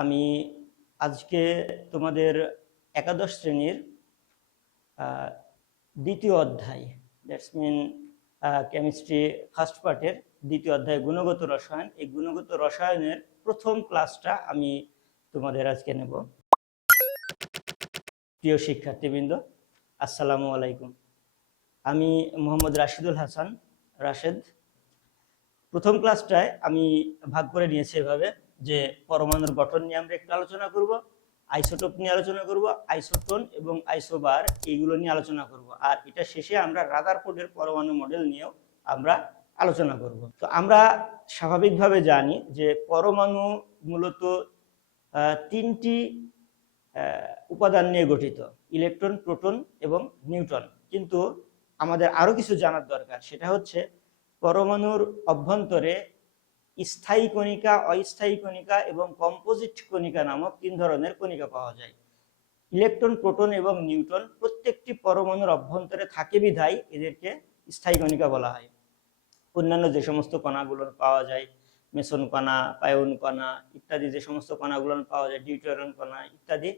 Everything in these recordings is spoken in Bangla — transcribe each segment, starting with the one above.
আমি আজকে তোমাদের একাদশ শ্রেণীর দ্বিতীয় অধ্যায়, দ্যাটস মিন কেমিস্ট্রি ফার্স্ট পার্টের দ্বিতীয় অধ্যায় গুণগত রসায়ন। এই গুণগত রসায়নের প্রথম ক্লাসটা আমি তোমাদের আজকে নেব। প্রিয় শিক্ষার্থীবৃন্দ, আসসালামু আলাইকুম। আমি মোহাম্মদ রাশিদুল হাসান রাশেদ। প্রথম ক্লাসটায় আমি ভাগ করে নিয়েছি এভাবে যে পরমাণুর গঠন নিয়ে আমরা একটু আলোচনা করব, আইসোটোপ নিয়ে আলোচনা করব, আইসোটোন এবং আইসোবার এইগুলো নিয়ে আলোচনা করব, আর এটা শেষে আমরা রাদারফোর্ডের পরমাণু মডেল নিয়েও আমরা আলোচনা করব। তো আমরা স্বাভাবিকভাবে জানি যে পরমাণু মূলত তিনটি উপাদান নিয়ে গঠিত, ইলেকট্রন, প্রোটন এবং নিউট্রন। কিন্তু আমাদের আরো কিছু জানার দরকার, সেটা হচ্ছে পরমাণুর অভ্যন্তরে স্থায়ী কণিকা, অস্থায়ী কণিকা এবং কম্পোজিট কণিকা নামক তিন ধরনের কণিকা পাওয়া যায়। ইলেকট্রন, প্রোটন এবং নিউট্রন প্রত্যেকটি পরমাণুর অভ্যন্তরে থাকে বিধায় এদেরকে স্থায়ী কণিকা বলা হয়। অন্যান্য যে সমস্ত কণাগুলো পাওয়া যায়, মেসন কণা, পায়োন কণা ইত্যাদি, যে সমস্ত কণাগুলো পাওয়া যায়, ডিউটেরন কণা ইত্যাদি,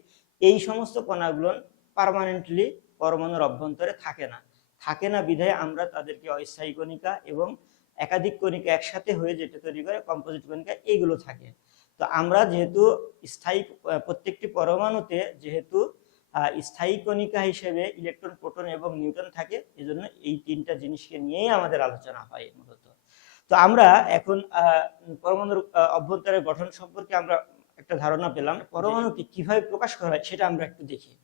এই সমস্ত কণাগুলো পার্মানেন্টলি পরমাণুর অভ্যন্তরে থাকে না বিধায় আমরা তাদেরকে অস্থায়ী কণিকা এবং একাধিক কণিকা একসাথে হয়ে যেটা তৈরি করে কম্পোজিট কণিকা, এইগুলো থাকে। তো আমরা যেহেতু স্থায়ী প্রত্যেকটি পরমাণুতে যেহেতু স্থায়ী কণিকা হিসেবে ইলেকট্রন, প্রোটন এবং নিউট্রন থাকে, এজন্য এই তিনটা জিনিসকে নিয়েই আমাদের আলোচনা হয় মূলত। তো আমরা এখন পরমাণুর অভ্যন্তরের গঠন সম্পর্কে আমরা একটা ধারণা পেলাম। পরমাণুকে কিভাবে প্রকাশ করা হয় সেটা আমরা একটু দেখি।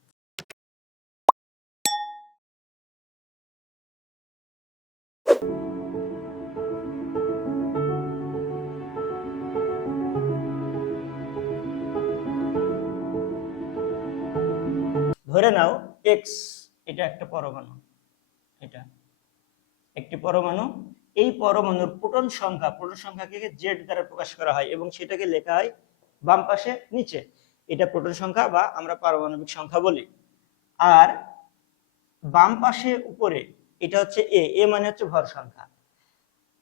ধরে নাও এক্স, এটা একটা পরমাণু, এটা একটি পরমাণু। এই পরমাণুর প্রোটন সংখ্যাকে জেড দ্বারা প্রকাশ করা হয় এবং সেটাকে লেখা হয় বাম পাশে নিচে। এটা প্রোটন সংখ্যা বা আমরা পারমাণবিক সংখ্যা বলি। আর বাম পাশে উপরে এটা হচ্ছে এ মানে হচ্ছে ভর সংখ্যা।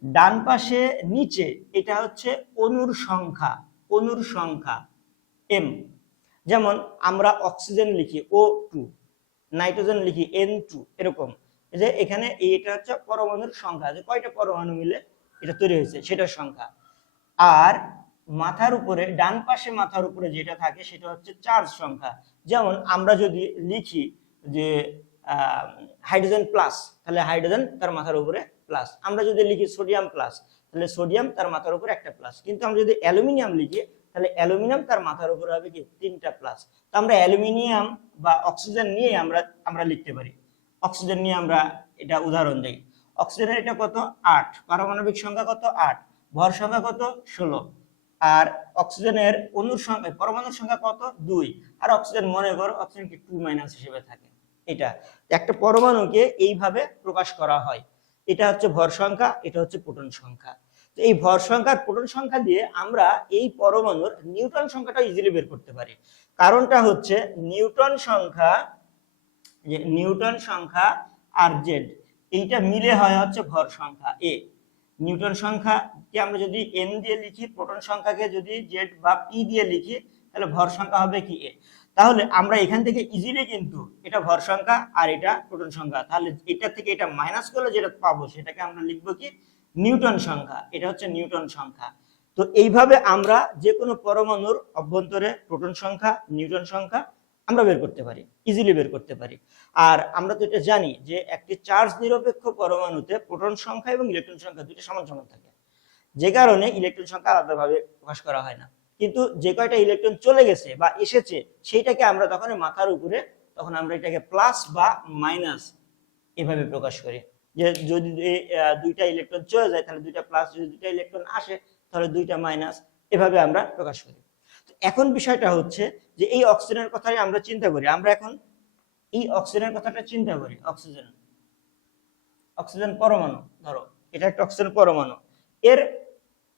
ডান পাশে নিচে এটা হচ্ছে অণুর সংখ্যা এম। যেমন আমরা অক্সিজেন লিখি O2, নাইট্রোজেন লিখি N2, এরকম যে এখানে এটা হচ্ছে পরমাণুর সংখ্যা, যে কয়টা পরমাণু মিলে এটা তৈরি হয়েছে সেটার সংখ্যা। আর মাথার উপরে, ডান পাশে মাথার উপরে যেটা থাকে সেটা হচ্ছে চার্জ সংখ্যা। যেমন আমরা যদি লিখি যে হাইড্রোজেন প্লাস, তাহলে হাইড্রোজেন তার মাথার উপরে প্লাস। আমরা যদি লিখি সোডিয়াম প্লাস, তাহলে সোডিয়াম তার মাথার উপরে একটা প্লাস। কিন্তু আমরা যদি অ্যালুমিনিয়াম লিখি, তাহলে অ্যালুমিনিয়াম তার মাথার উপরে হবে কি তিনটা প্লাস। তো আমরা অ্যালুমিনিয়াম বা অক্সিজেন নিয়ে আমরা লিখতে পারি। অক্সিজেন নিয়ে আমরা এটা উদাহরণ দিই। অক্সিজেনের এটা কত 8, পারমাণবিক সংখ্যা কত 8, ভর সংখ্যা কত 16। আর অক্সিজেনের অণুর সংখ্যা, পরমাণুর সংখ্যা কত 2। আর অক্সিজেন মনে করো অক্সিজেন কি 2- হিসেবে থাকে। এটা একটা পরমাণুকে এইভাবে প্রকাশ করা হয়। এটা হচ্ছে ভর সংখ্যা, এটা হচ্ছে প্রোটন সংখ্যা। তো এই ভর সংখ্যার প্রোটন সংখ্যা দিয়ে আমরা এই পরমাণুর নিউট্রন সংখ্যাটা ইজিলি বের করতে পারি। কারণটা হচ্ছে নিউট্রন সংখ্যা আর জেড এইটা মিলে হয় হচ্ছে ভর সংখ্যা এ। নিউটন সংখ্যাকে আমরা যদি এন দিয়ে লিখি, প্রোটন সংখ্যাকে যদি জেড বা পি দিয়ে লিখি, তাহলে ভর সংখ্যা হবে কি এ। তাহলে আমরা এখান থেকে ইজিলি কিন্তু এটা ভর সংখ্যা আর এটা প্রোটন সংখ্যা, তাহলে এটা থেকে এটা মাইনাস করলে যেটা পাবো সেটাকে আমরা লিখবো কি নিউটন সংখ্যা। এটা হচ্ছে নিউটন সংখ্যা। তো এইভাবে আমরা যে কোনো পরমাণুর অভ্যন্তরে প্রোটন সংখ্যা, নিউটন সংখ্যা আমরা বের করতে পারি, ইজিলি বের করতে পারি। আর আমরা তো এটা জানি যে একটি চার্জ নিরপেক্ষ পরমাণুতে প্রোটন সংখ্যা এবং ইলেকট্রন সংখ্যা দুটো সমান সমান থাকে, যে কারণে ইলেকট্রন সংখ্যা আলাদাভাবে প্রকাশ করা হয় না। কিন্তু যে কয়টা ইলেকট্রন চলে গেছে বা এসেছে সেইটাকে আমরা তখন মাথার উপরে, তখন আমরা এটাকে প্লাস বা মাইনাস এভাবে প্রকাশ করি। যে যদি দুইটা ইলেকট্রন চলে যায় তাহলে দুইটা প্লাস, যদি দুইটা ইলেকট্রন আসে তাহলে দুইটা মাইনাস, এভাবে আমরা প্রকাশ করি। তো এখন বিষয়টা হচ্ছে যে এই অক্সিজেনের কথাই আমরা চিন্তা করি। আমরা এখন এই অক্সিজেনের কথাটা চিন্তা করি। অক্সিজেন পরমাণু, ধরো এটা একটা অক্সিজেন পরমাণু, এর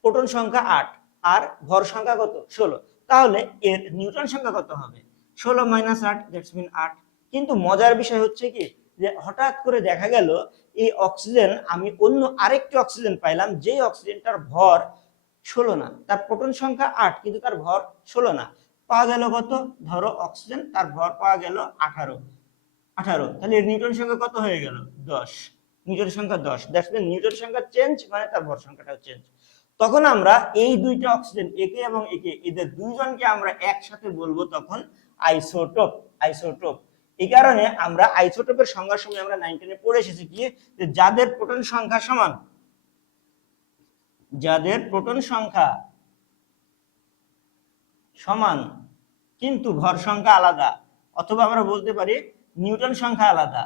প্রোটন সংখ্যা 8 আর ভর সংখ্যা কত 16। তাহলে এর নিউট্রন সংখ্যা কত হবে 16 - 8, দ্যাটস মিন 8। কিন্তু মজার বিষয় হচ্ছে কি যে হঠাৎ করে দেখা গেল এই অক্সিজেন, আমি অন্য আরেকটি অক্সিজেন পাইলাম, যেই অক্সিজেনটার ভর 16 না, তার প্রোটন সংখ্যা 8 কিন্তু তার ভর 16 না। পাওয়া গেল কত, ধরো অক্সিজেন তার ভর পাওয়া গেল 18, তাহলে এর নিউটন সংখ্যা কত হয়ে গেল 10, নিউটন সংখ্যা 10। দ্যাটস মিন নিউটন সংখ্যা চেঞ্জ মানে তার ভর সংখ্যাটাও চেঞ্জ। তখন আমরা এই দুইটা অক্সিজেন একে এবং একে, এদের দুইজনকে আমরা একসাথে বলবো তখন আইসোটোপ। এই কারণে আমরা আইসোটোপের সংজ্ঞার সময় আমরা 9 এ পড়ে এসেছি কি, যে যাদের প্রোটন সংখ্যা সমান, যাদের প্রোটন সংখ্যা সমান কিন্তু ভর সংখ্যা আলাদা, অথবা আমরা বলতে পারি নিউটন সংখ্যা আলাদা,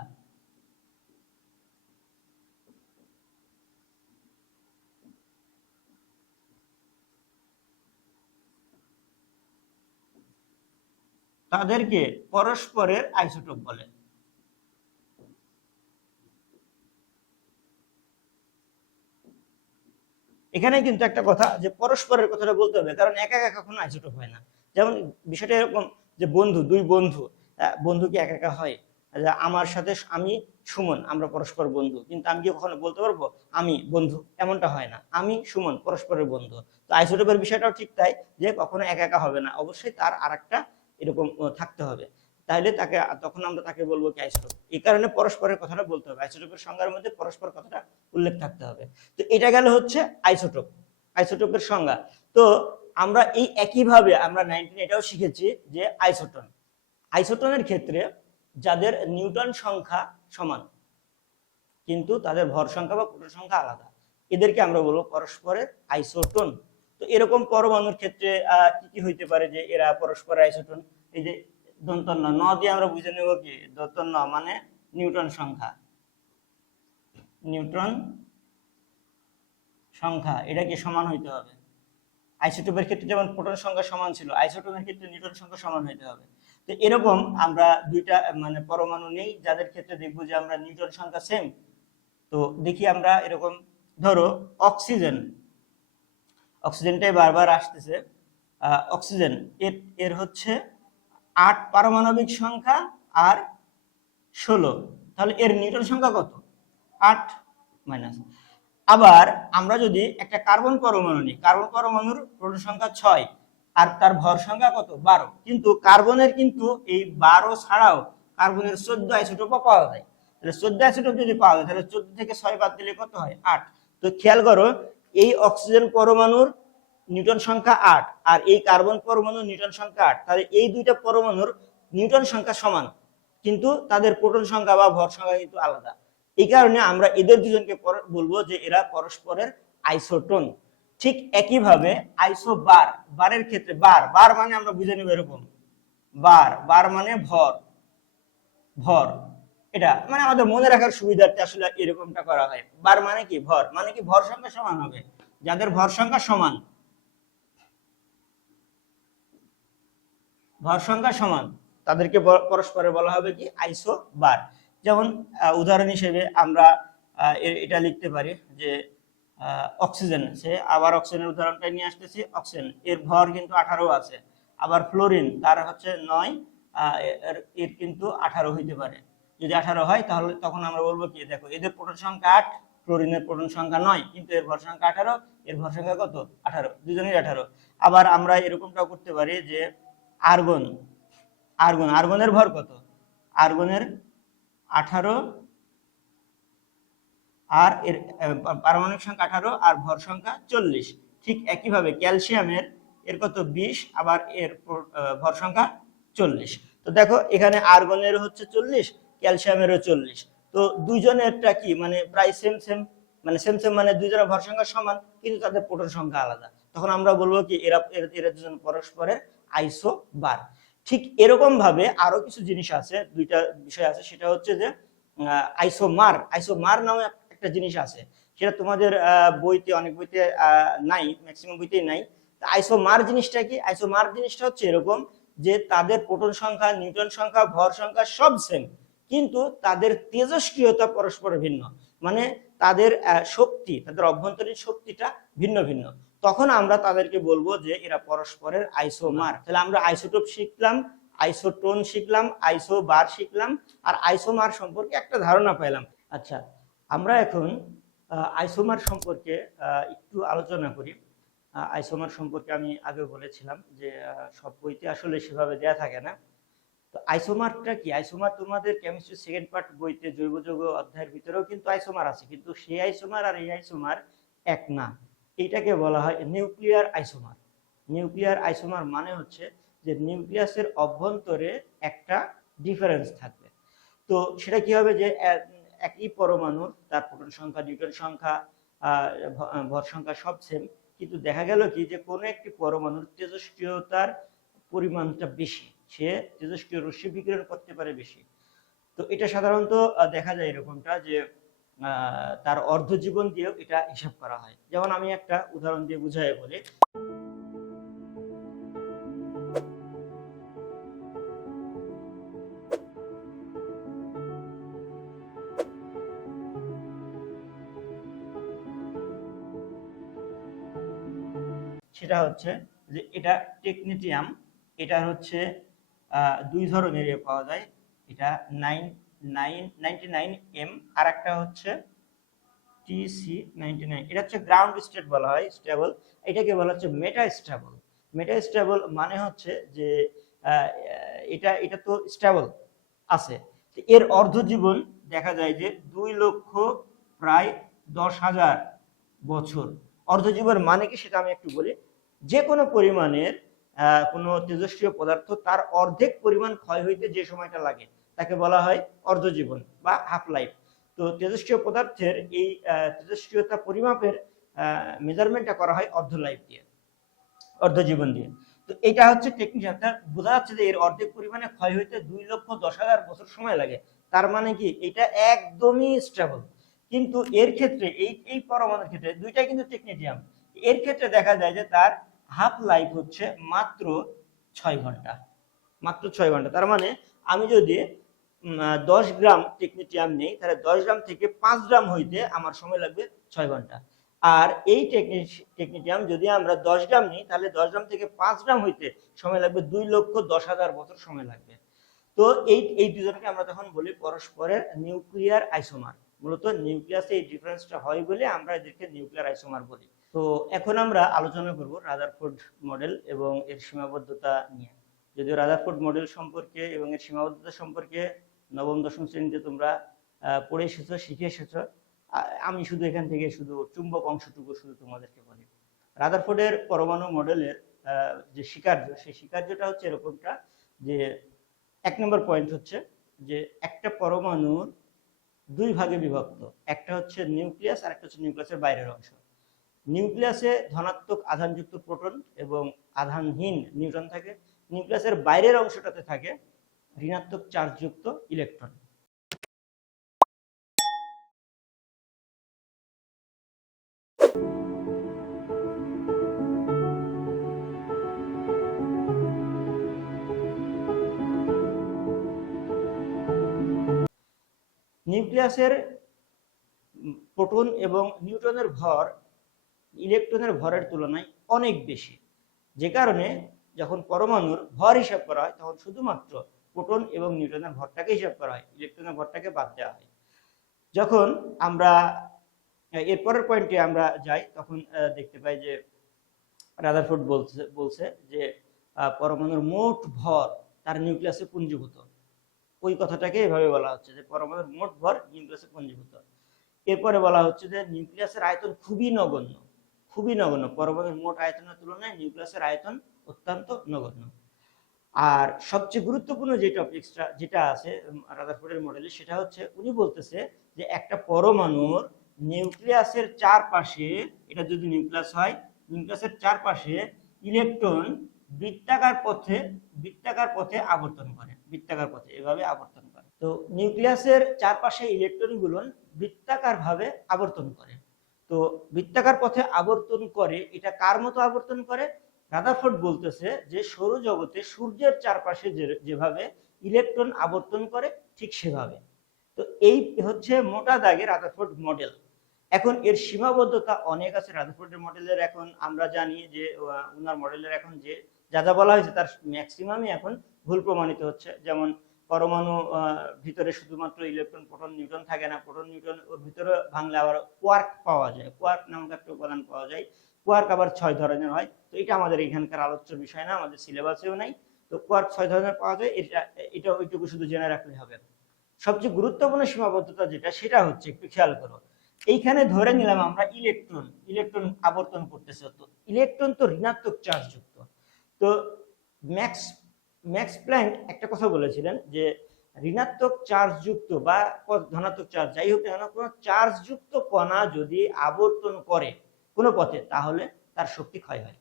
তাদেরকে পরস্পরের আইসোটোপ বলে। এখানে কিন্তু একটা কথা, যে পরস্পরের কথাটা বলতে হবে, কারণ একা একা কখনো আইসোটোপ হয় না। যেমন বিষয়টা এরকম যে দুই বন্ধু কি একা একা হয়? আমার সাথে আমি সুমন, আমরা পরস্পর বন্ধু, কিন্তু আমি কি কখনো বলতে পারবো আমি বন্ধু? এমনটা হয় না। আমি সুমন পরস্পরের বন্ধু। তো আইসোটোপের বিষয়টাও ঠিক তাই, যে কখনো একা একা হবে না, অবশ্যই তার আরেকটা এরকম থাকতে হবে, তাহলে তখন আমরা তাকে বলবো কি আইসোটোপ। এই কারণে পরস্পরের কথাটা বলতে হবে, আইসোটোপের সংজ্ঞার মধ্যে পরস্পর কথাটা উল্লেখ থাকতে হবে। তো এটা গেল হচ্ছে আইসোটোপের সংজ্ঞা। তো আমরা এই একইভাবে আমরা 19 এটাও শিখেছি যে আইসোটনের ক্ষেত্রে যাদের নিউটন সংখ্যা সমান কিন্তু তাদের ভর সংখ্যা বা প্রোটন সংখ্যা আলাদা, এদেরকে আমরা বলবো পরস্পরের আইসোটোন। তো এরকম পরমাণুর ক্ষেত্রে কি কি হইতে পারে যে এরা পরস্পরের আইসোটোন? এই যে দন্তন্য ন দিয়ে আমরা বুঝে নেব কি, দন্তন্য মানে নিউটন সংখ্যা এটা কি সমান হইতে হবে। আইসোটোপের ক্ষেত্রে যেমন প্রোটন সংখ্যা সমান ছিল, আইসোটোপের ক্ষেত্রে নিউটন সংখ্যা সমান হইতে হবে। তো এরকম আমরা দুইটা মানে পরমাণু নেই যাদের ক্ষেত্রে দেখবো যে আমরা নিউটন সংখ্যা সেম। তো দেখি আমরা এরকম, ধরো অক্সিজেনটাই বারবার আসতেছে। অক্সিজেন এর হচ্ছে 8 পারমাণবিক সংখ্যা আর 16, তাহলে এর নিউটন সংখ্যা কত? 8 মাইনাস। আবার আমরা যদি একটা কার্বন পরমাণু নিই, কার্বন পরমাণুর প্রোটন সংখ্যা 6 আর তার ভর সংখ্যা কত? 12, কিন্তু কার্বনের কিন্তু এই 12 ছাড়াও কার্বনের 14 আইসোটোপ পাওয়া যায়। তাহলে 14 আইসোটোপ যদি পাওয়া যায়, তাহলে 14 থেকে 6 বাদ দিলে কত হয়? 8। তো খেয়াল করো, এই অক্সিজেন পরমাণুর নিউটন সংখ্যা 8 আর এই কার্বন পরমাণুর নিউটন সংখ্যা 8, তাহলে এই দুইটা পরমাণুর নিউটন সংখ্যা সমান কিন্তু তাদের প্রোটন সংখ্যা বা ভর সংখ্যা কিন্তু আলাদা। এই কারণে আমরা এদের দুজনকে বলবো যে এরা পরস্পরের আইসোটোন। ঠিক একইভাবে বারের ক্ষেত্রে বার মানে আমরা বুঝে নেব এরকম, বার মানে ভর, এটা মানে আমাদের মনে রাখার সুবিধার্থে আসলে এরকমটা করা হয়। বার মানে কি? ভর, মানে কি ভর সংখ্যা সমান হবে। যাদের ভর সংখ্যা সমান তাদেরকে পরস্পরে বলা হবে কি আইসোবার। যেমন উদাহরণ হিসেবে আমরা এটা লিখতে পারি যে অক্সিজেন, সে আবার অক্সিজেনের উদাহরণটা নিয়ে আসতেছি। অক্সিজেন এর ভর কিন্তু 18 আছে। আবার ফ্লোরিন তার হচ্ছে 9, এর কিন্তু 18 হইতে পারে। যদি 18 হয় তাহলে তখন আমরা বলবো কি, দেখো এদের প্রোটন সংখ্যা 8, ফ্লোরিনের প্রোটন সংখ্যা 9, কিন্তু এর ভর সংখ্যা 18, এর ভর সংখ্যা কত? 18, দুজনেরই 18। আবার আমরা এরকমটাও করতে পারি যে আর্গনের ভর কত? আর্গনের 18 আর এর পারমাণবিক সংখ্যা 18 আর ভর সংখ্যা 40। ঠিক একইভাবে ক্যালসিয়ামের এর কত? 20, আবার এর ভর সংখ্যা 40। তো দেখো এখানে আর্গনের হচ্ছে 40, ক্যালসিয়ামেরও 40। তো দুইজনেরটা কি মানে প্রায় সেম মানে দুইজনের ভর সংখ্যা সমান কিন্তু তাদের প্রোটন সংখ্যা আলাদা। তখন আমরা বলবো কি এরা দুজন পরস্পরের আইসোবার। ঠিক এরকম ভাবে আরো কিছু জিনিস আছে, দুইটা বিষয় আছে। সেটা হচ্ছে যে আইসোমার নামে একটা জিনিস আছে, সেটা তোমাদের বইতে, অনেক বইতে নাই, ম্যাক্সিমাম বইতেই নাই। আইসোমার জিনিসটা কি? আইসোমার জিনিসটা হচ্ছে এরকম যে তাদের প্রোটন সংখ্যা, নিউটন সংখ্যা, ভর সংখ্যা সব সেম, কিন্তু তাদের তেজস্ক্রিয়তা পরস্পর ভিন্ন, মানে তাদের শক্তি, তাদের অভ্যন্তরীণ শক্তিটা ভিন্ন ভিন্ন। তখন আমরা তাদেরকে বলবো যে এরা পরস্পরের আইসোমার। তাহলে আমরা আইসোটোপ শিখলাম, আইসোটোন শিখলাম, আইসোবার শিখলাম, আর আইসোমার সম্পর্কে একটা ধারণা পেলাম। আচ্ছা, আমরা এখন আইসোমার সম্পর্কে একটু আলোচনা করি। আইসোমার সম্পর্কে আমি আগে বলেছিলাম যে সব বইতে আসলে সেভাবে দেয়া থাকে না। তো আইসোমারটা কি? আইসোমার তোমাদের কেমিস্ট্রি সেকেন্ড পার্ট বইতে জৈব যৌগ অধ্যায়ের ভিতরেও কিন্তু আইসোমার আছে, কিন্তু সেই আইসোমার আর এই আইসোমার এক না। এটাকে বলা হয় নিউক্লিয়ার আইসোমার। নিউক্লিয়ার আইসোমার মানে হচ্ছে যে নিউক্লিয়াসের অভ্যন্তরে একটা ডিফারেন্স থাকবে। তো সেটা কি হবে যে একই পরমাণুর তার প্রোটন সংখ্যা, নিউট্রন সংখ্যা, ভর সংখ্যা সব সেম, কিন্তু দেখা গেল কি যে কোনো একটি পরমাণুর তেজস্ক্রিয়তার পরিমাণটা বেশি, সে তেজস্ক্রিয় রশ্মি বিকিরণ করতে পারে বেশি। তো এটা সাধারণত দেখা যায় এরকমটা যে তার অর্ধ জীবন দিয়েও এটা হিসাব করা হয়। যেমন আমি একটা উদাহরণ দিয়ে বুঝাই বলি। সেটা হচ্ছে যে এটা টেকনিটিয়াম, এটা হচ্ছে দুই ধরনের পাওয়া যায়। এটা 99M, আর একটা হচ্ছে TC99। এটা হচ্ছে গ্রাউন্ড স্টেট বলা হয়, স্টেবল। এটাকে বলা হচ্ছে মেটা স্টেবল। মেটা স্টেবল মানে হচ্ছে যে এটা এটা তো স্টেবল আছে, এর অর্ধ জীবন দেখা যায় যে 2 লক্ষ প্রায় 10,000 বছর। অর্ধ জীবন মানে কি সেটা আমি একটু বলি। যে কোনো পরিমাণের কোনো তেজস্ক্রিয় পদার্থ তার অর্ধেক পরিমাণ ক্ষয় হইতে যে সময়টা লাগে তাকে বলা হয় অর্ধ জীবন বা হাফ লাইফ। তো তেজস্ক্রিয় পদার্থের এই তেজস্ক্রিয়তা পরিমাপের মেজারমেন্টটা করা হয় অর্ধ লাইফ দিয়ে, অর্ধ জীবন দিয়ে। তো এটা হচ্ছে টেকনিক। বোঝা যাচ্ছে যে এর অর্ধেক পরিমাণে ক্ষয় হইতে 2,10,000 বছর সময় লাগে। তার মানে কি এটা একদমই স্টেবল। কিন্তু এর ক্ষেত্রে এই এই পরমাণুর ক্ষেত্রে দুইটাই কিন্তু টেকনিটিয়াম, এর ক্ষেত্রে দেখা যায় যে তার হাফ লাইফ হচ্ছে মাত্র 6 ঘন্টা, মাত্র 6 ঘন্টা। তার মানে আমি যদি 10 গ্রাম টেকনিটিয়াম নেই, তাহলে 10 গ্রাম থেকে 5 গ্রাম হইতে আমার সময় লাগবে 6 ঘন্টা। আর এই টেকনিটিয়াম যদি আমরা 10 গ্রাম নিই, তাহলে 10 গ্রাম থেকে 5 গ্রাম হইতে সময় লাগবে 2,10,000 বছর সময় লাগবে। তো এই এই দুজনকে আমরা তখন বলি পরস্পরের নিউক্লিয়ার আইসোমার। মূলত নিউক্লিয়াসে এই ডিফারেন্সটা হয় বলে আমরা এদেরকে নিউক্লিয়ার আইসোমার বলি। তো এখন আমরা আলোচনা করব রাদারফোর্ড মডেল এবং এর সীমাবদ্ধতা নিয়ে। যদিও রাদারফোর্ড মডেল সম্পর্কে এবং এর সীমাবদ্ধতা সম্পর্কে নবম দশম শ্রেণীতে তোমরা পড়ে এসেছো, শিখে এসেছো। আমি শুধু এখান থেকে শুধু চুম্বক অংশটুকু শুধু তোমাদেরকে বলি। রাদারফোর্ডের পরমাণু মডেলের যে স্বীকার্য, সেই স্বীকার্যটা হচ্ছে এরকমটা যে 1 নম্বর পয়েন্ট হচ্ছে যে একটা পরমাণুর 2 ভাগে বিভক্ত, একটা হচ্ছে নিউক্লিয়াস আর একটা হচ্ছে নিউক্লিয়াসের বাইরের অংশ। নিউক্লিয়াসে ধনাত্মক আধানযুক্ত প্রোটন এবং আধানহীন নিউট্রন থাকে, নিউক্লিয়াসের বাইরের অংশটাতে থাকে ঋণাত্মক চার্জযুক্ত ইলেকট্রন। নিউক্লিয়াসের প্রোটন এবং নিউট্রনের ভর ইলেকট্রনের ভরের তুলনায় অনেক বেশি, যে কারণে যখন পরমাণুর ভর হিসাব করা হয় তখন শুধুমাত্র প্রোটন এবং নিউট্রনের ভরটাকে হিসাব করা হয়, ইলেকট্রনের ভরটাকে বাদ দেওয়া হয়। যখন আমরা এরপরের পয়েন্টে আমরা যাই, তখন দেখতে পাই যে রাদারফোর্ড বলছে যে পরমাণুর মোট ভর তার নিউক্লিয়াসে পুঞ্জীভূত। ওই কথাটাকে এভাবে বলা হচ্ছে যে পরমাণুর মোট ভর নিউক্লিয়াসে পুঞ্জীভূত। এরপরে বলা হচ্ছে যে নিউক্লিয়াসের আয়তন খুবই নগণ্য, খুবই নগণ্য। পরমাণুর মোট আয়তনের তুলনায় নিউক্লিয়াসের আয়তন অত্যন্ত নগণ্য। আর সবচেয়ে গুরুত্বপূর্ণ যে টপিকসটা যেটা আছে রাদারফোর্ডের মডেলে, সেটা হচ্ছে উনি বলতেছে যে একটা পরমাণুর নিউক্লিয়াসের চারপাশে, এটা যদি নিউক্লিয়াস হয়, নিউক্লিয়াসের চারপাশে ইলেকট্রন বৃত্তাকার পথে আবর্তন করে, বৃত্তাকার পথে এভাবে আবর্তন করে। তো নিউক্লিয়াসের চারপাশে ইলেকট্রনগুলো বৃত্তাকার ভাবে আবর্তন করে। তো বৃত্তাকার পথে আবর্তন করে, এটা কার মতো আবর্তন করে? রাদারফোর্ড বলতেছে যে সৌরজগতে সূর্যের চারপাশে যেভাবে ইলেকট্রন আবর্তন করে ঠিক সেভাবে। তো এই হচ্ছে মোটা দাগে রাদারফোর্ড মডেল। এখন এর সীমাবদ্ধতা অনেক আছে রাদারফোর্ডের মডেলের। এখন আমরা জানি যে ওনার মডেলের এখন যে যা যা বলা হয়েছে তার ম্যাক্সিমামই এখন ভুল প্রমাণিত হচ্ছে। যেমন পরমাণু ভিতরে শুধুমাত্র ইলেকট্রন প্রোটন নিউট্রন থাকে না, প্রোটন নিউট্রন ওর ভিতরে ভাঙলে আবার কোয়ার্ক পাওয়া যায়, কোয়ার্ক নামক একটা উপাদান পাওয়া যায়। কোয়ার্ক আবার 6 ধরনের হয়। তো এটা আমাদের এখানকার আলোচ্য বিষয় না, আমাদের সিলেবাসেও নাই। তো কোয়ার্ক 6 ধরনের পাওয়া যায়, এটা ওইটুকু শুধু জেনে রাখলে হবে। সবচেয়ে গুরুত্বপূর্ণ সীমাবদ্ধতা যেটা, সেটা হচ্ছে একটু খেয়াল করো, এইখানে ধরে নিলাম আমরা ইলেকট্রন আবর্তন করতেছে। তো ইলেকট্রন তো ঋণাত্মক চার্জ যুক্ত। তো ম্যাক্স ম্যাক্স প্ল্যাঙ্ক একটা কথা বলেছিলেন যে ঋণাত্মক চার্জ যুক্ত বা ধনাত্মক চার্জ যাই হোক না কেন, কোনো চার্জ যুক্ত কণা যদি আবর্তন করে কোনো পথে, তাহলে তার শক্তি ক্ষয় হয়।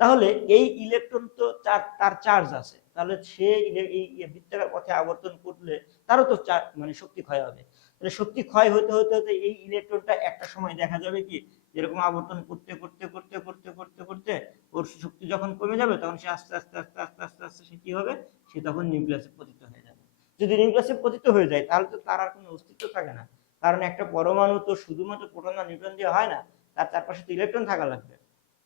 তাহলে এই ইলেকট্রন তো তার চার্জ আছে, তাহলে সে এই বৃত্তাকার পথে আবর্তন করলে তারও তো মানে শক্তি ক্ষয় হবে। তাহলে শক্তি ক্ষয় হতে হতে হতে এই ইলেকট্রনটা একটা সময় দেখা যাবে কি, যেরকম আবর্তন করতে করতে করতে করতে করতে করতে ওর শক্তি যখন কমে যাবে, তখন সে আস্তে আস্তে আস্তে আস্তে আস্তে আস্তে সে কি হবে, সে তখন নিউক্লিয়াসে পতিত হয়ে যাবে। যদি নিউক্লিয়াসে পতিত হয়ে যায়, তাহলে তো তার আর কোনো অস্তিত্ব থাকে না। কারণ একটা পরমাণু তো শুধুমাত্র প্রোটন আর নিউট্রন দিয়ে হয় না, তার চারপাশে তো ইলেকট্রন থাকা লাগবে।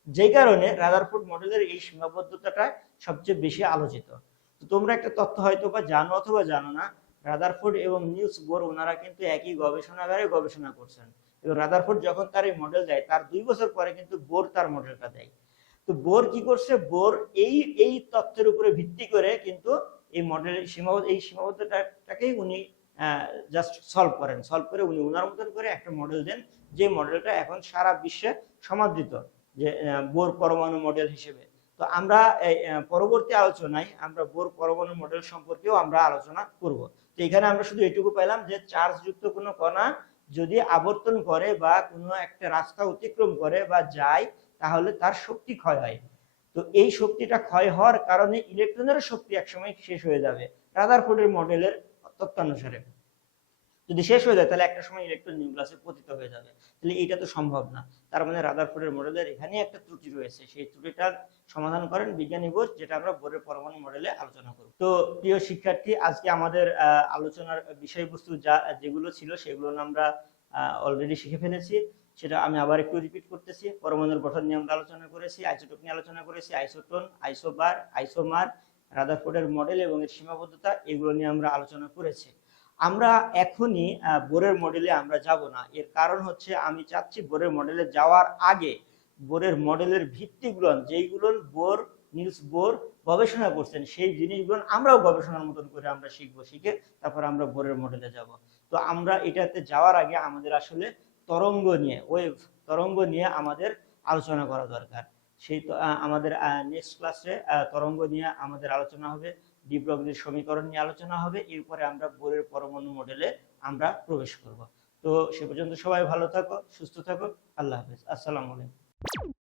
যেই কারণে রাদারফোর্ড মডেলের এই সীমাবদ্ধতাটা সবচেয়ে বেশি আলোচিত। তো তোমরা একটা তথ্য হয়তো বা জানো অথবা জানো না, রাদারফোর্ড এবং নিলস বোর ওনারা কিন্তু একই গবেষণাগারে গবেষণা করছেন। এবং রাদারফোর্ড যখন তার এই মডেল দেয়, তার 2 বছর পরে কিন্তু বোর তার মডেলটা দেয়। তো বোর কি করছে, বোর এই তথ্যের উপরে ভিত্তি করে কিন্তু এই মডেল এই সীমাবদ্ধতাটাকেই উনি জাস্ট সলভ করে উনি ওনার মতন করে একটা মডেল দেন, যে মডেলটা এখন সারা বিশ্বে সমাদৃত, যে বোর পরমাণু মডেল হিসেবে। তো আমরা পরবর্তী আলোচনায় আমরা বোর পরমাণু মডেল সম্পর্কেও আমরা আলোচনা করব। তো এখানে আমরা শুধু এটুকু পেলাম যে চার্জ যুক্ত কোনো কণা যদি আবর্তন করে বা কোনো একটা রাস্তা অতিক্রম করে বা যায়, তাহলে তার শক্তি ক্ষয় হয়। তো এই শক্তিটা ক্ষয় হওয়ার কারণে ইলেকট্রনের শক্তি একসময় শেষ হয়ে যাবে রাদারফোর্ডের মডেলের তত্ত্বানুসারে। যদি শেষ হয়ে যায়, তাহলে একটা সময় ইলেকট্রন নিউক্লিয়াসে পতিত হয়ে যাবে। তাহলে এটা তো সম্ভব না। তার মানে রাদারফোর্ডের মডেলের এখানে একটা ত্রুটি রয়েছে, সেই ত্রুটিটার সমাধান করেন বিজ্ঞানী বোর, যেটা আমরা বোরের পরমাণু মডেলে আলোচনা করব। তো প্রিয় শিক্ষার্থী, আজকে আমাদের আলোচনার বিষয়বস্তু যেগুলো ছিল সেগুলো আমরা অলরেডি শিখে ফেলেছি। সেটা আমি আবার একটু রিপিট করতেছি। পরমাণুর গঠন নিয়ে আমরা আলোচনা করেছি, আইসোটোপ নিয়ে আলোচনা করেছি, আইসোটোন, আইসোবার, আইসোমার, রাদারফোর্ডের মডেল এবং এর সীমাবদ্ধতা, এগুলো নিয়ে আমরা আলোচনা করেছি। আমরা এখনই বোরের মডেলে আমরা যাব না। এর কারণ হচ্ছে আমি চাচ্ছি বোরের মডেলে যাওয়ার আগে বোরের মডেলের ভিত্তিগুলো, যেইগুলো নিলস বোর গবেষণা করছেন, সেই জিনিসগুলো আমরাও গবেষণার মতন করে আমরা শিখবো। শিখে তারপর আমরা বোরের মডেলে যাব। তো আমরা এটাতে যাওয়ার আগে আমাদের আসলে তরঙ্গ নিয়ে আমাদের আলোচনা করা দরকার। সেই আমাদের নেক্সট ক্লাসে তরঙ্গ নিয়ে আমাদের আলোচনা হবে, ডি ব্রগলির সমীকরণ নিয়ে আলোচনা হবে। এরপরে আমরা বোরের পরমাণু মডেলে আমরা প্রবেশ করব। তো সে পর্যন্ত সবাই ভালো থাকো, সুস্থ থাকো। আল্লাহ হাফেজ। আসসালামু আলাইকুম।